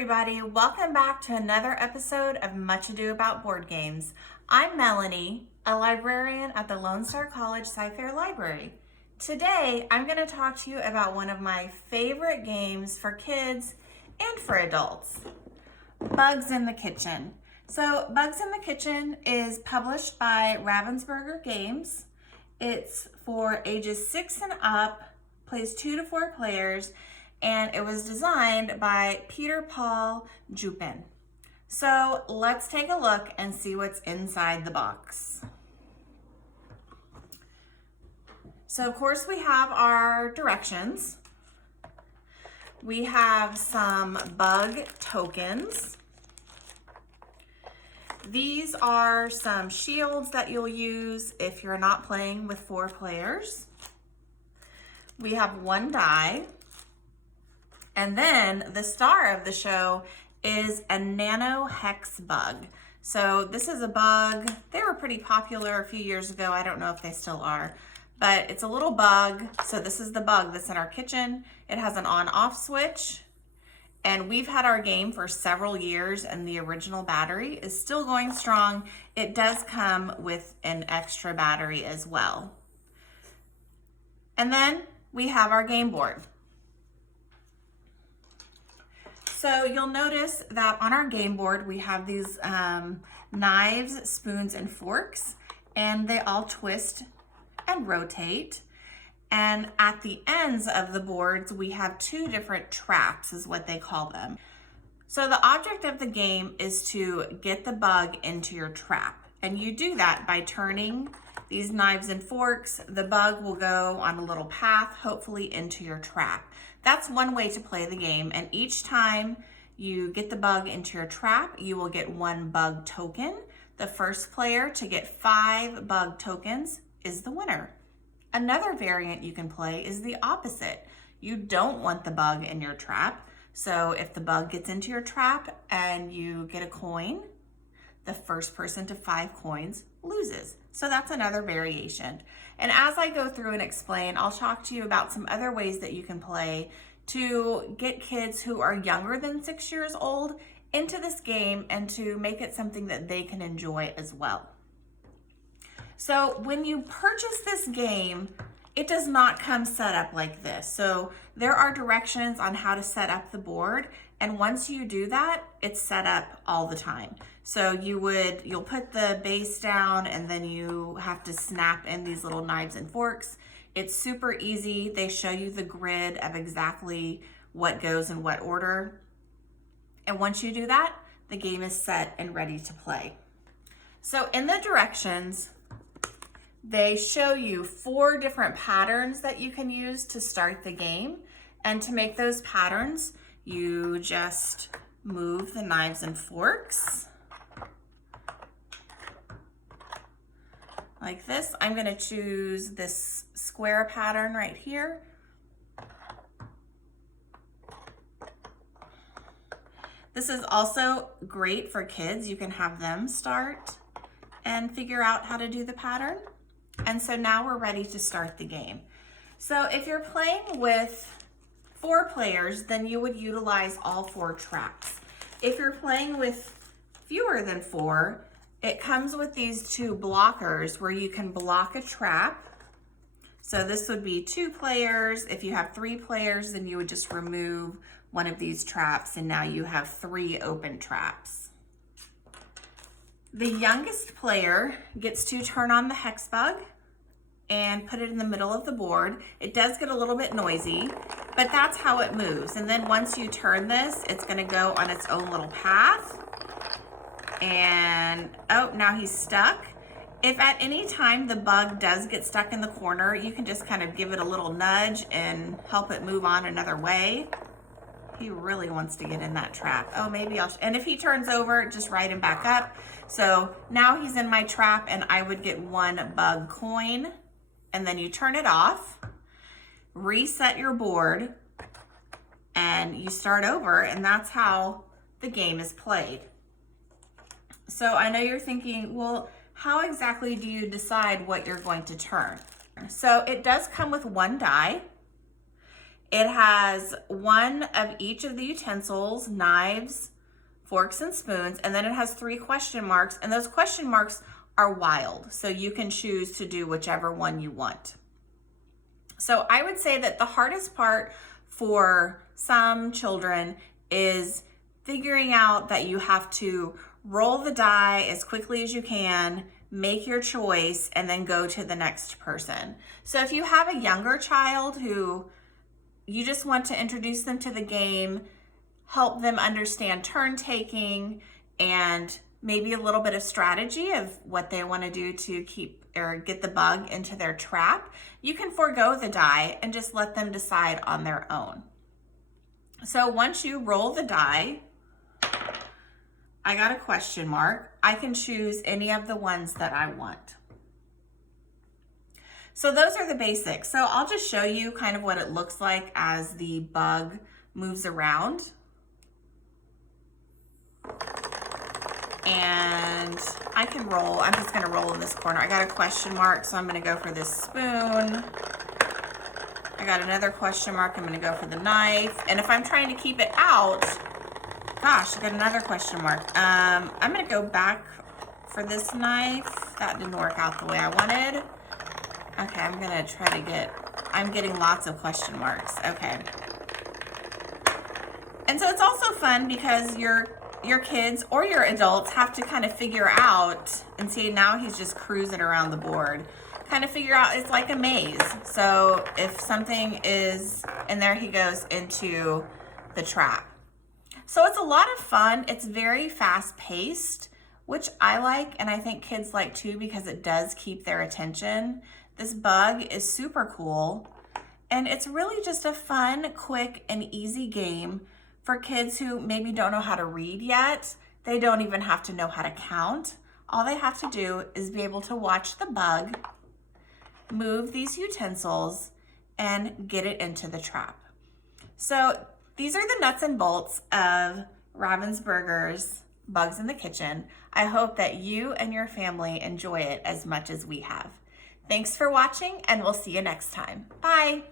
everybody, welcome back to another episode of Much Ado About Board Games. I'm Melanie, a librarian at the Lone Star College Sci-Fair Library. Today, I'm going to talk to you about one of my favorite games for kids and for adults, Bugs in the Kitchen. So, Bugs in the Kitchen is published by Ravensburger Games. It's for ages 6 and up, plays 2 to 4 players, and it was designed by Peter-Paul Joopen. So let's take a look and see what's inside the box. So of course we have our directions. We have some bug tokens. These are some shields that you'll use if you're not playing with 4 players. We have 1 die. And then the star of the show is a nano hex bug. So this is a bug, they were pretty popular a few years ago. I don't know if they still are, but it's a little bug. So this is the bug that's in our kitchen. It has an on-off switch, and we've had our game for several years, and the original battery is still going strong. It does come with an extra battery as well. And then we have our game board. So you'll notice that on our game board, we have these knives, spoons, and forks, and they all twist and rotate. And at the ends of the boards, we have 2 different traps, is what they call them. So the object of the game is to get the bug into your trap. And you do that by turning these knives and forks. The bug will go on a little path, hopefully into your trap. That's one way to play the game, and each time you get the bug into your trap, you will get 1 bug token. The first player to get 5 bug tokens is the winner. Another variant you can play is the opposite. You don't want the bug in your trap, so if the bug gets into your trap and you get a coin, the first person to 5 coins loses. So that's another variation. And as I go through and explain, I'll talk to you about some other ways that you can play to get kids who are younger than 6 years old into this game and to make it something that they can enjoy as well. So when you purchase this game, it does not come set up like this. So there are directions on how to set up the board, and once you do that, it's set up all the time. So you'll put the base down, and then you have to snap in these little knives and forks. It's super easy. They show you the grid of exactly what goes in what order. And once you do that, the game is set and ready to play. So in the directions, they show you 4 different patterns that you can use to start the game. And to make those patterns, you just move the knives and forks like this. I'm going to choose this square pattern right here. This is also great for kids. You can have them start and figure out how to do the pattern. And so now we're ready to start the game. So if you're playing with 4 players, then you would utilize all 4 traps. If you're playing with fewer than 4, it comes with these 2 blockers where you can block a trap. So this would be 2 players. If you have 3 players, then you would just remove one of these traps, and now you have 3 open traps. The youngest player gets to turn on the hex bug and put it in the middle of the board. It does get a little bit noisy, but that's how it moves. And then once you turn this, it's gonna go on its own little path. And, oh, now he's stuck. If at any time the bug does get stuck in the corner, you can just kind of give it a little nudge and help it move on another way. He really wants to get in that trap. Oh, maybe and if he turns over, just ride him back up. So now he's in my trap, and I would get 1 bug coin, and then you turn it off, reset your board, and you start over, and that's how the game is played. So I know you're thinking, well, how exactly do you decide what you're going to turn? So it does come with 1 die. It has one of each of the utensils, knives, forks, and spoons, and then it has 3 question marks, and those question marks are wild, so you can choose to do whichever one you want. So I would say that the hardest part for some children is figuring out that you have to roll the die as quickly as you can, make your choice, and then go to the next person. So if you have a younger child who you just want to introduce them to the game, help them understand turn taking and maybe a little bit of strategy of what they want to do to keep or get the bug into their trap, you can forego the die and just let them decide on their own. So once you roll the die, I got a question mark. I can choose any of the ones that I want. So those are the basics. So I'll just show you kind of what it looks like as the bug moves around. And I can roll. I'm just gonna roll in this corner. I got a question mark, so I'm gonna go for this spoon. I got another question mark. I'm gonna go for the knife. And if I'm trying to keep it out, gosh, I got another question mark. I'm gonna go back for this knife. That didn't work out the way I wanted. Okay, I'm gonna try to get, I'm getting lots of question marks. Okay. And so it's also fun because your kids or your adults have to kind of figure out, and see now he's just cruising around the board, kind of figure out, it's like a maze. So if something is, and there he goes into the trap. So it's a lot of fun. It's very fast paced, which I like, and I think kids like too because it does keep their attention. This bug is super cool, and it's really just a fun, quick, and easy game for kids who maybe don't know how to read yet. They don't even have to know how to count. All they have to do is be able to watch the bug move these utensils and get it into the trap. So these are the nuts and bolts of Ravensburger's Bugs in the Kitchen. I hope that you and your family enjoy it as much as we have. Thanks for watching, and we'll see you next time. Bye.